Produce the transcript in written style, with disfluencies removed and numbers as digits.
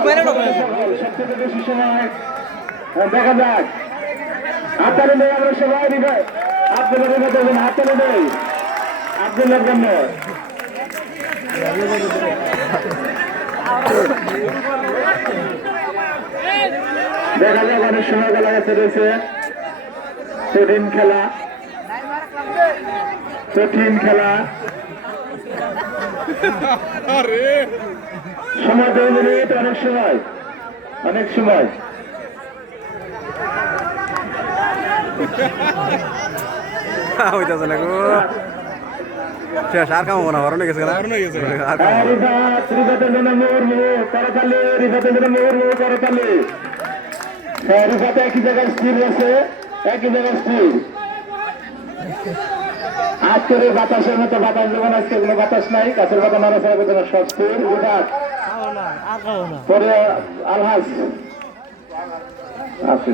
সবথেকে বেশি সময় দেখা যাক হাততালি নেই আমরা সবাই আব্দুল্লাহ দেবেন হাততালি নেই আব্দুল্লাহর জন্য দেখা যাক অনেক সময় খেলা গেছে রয়েছে কঠিন খেলা সময় 2 মিনিট অনেক সময় শেষ আর কামো না হরনে গেছে না একই জায়গায় স্থির আছে আজকের বাতাসের মতো বাতাস যেমন আজকে কোনো বাতাস নাই গাছের পাতা নাড়াচাড়া করতে না সব স্থির পরে আলহাজ আছে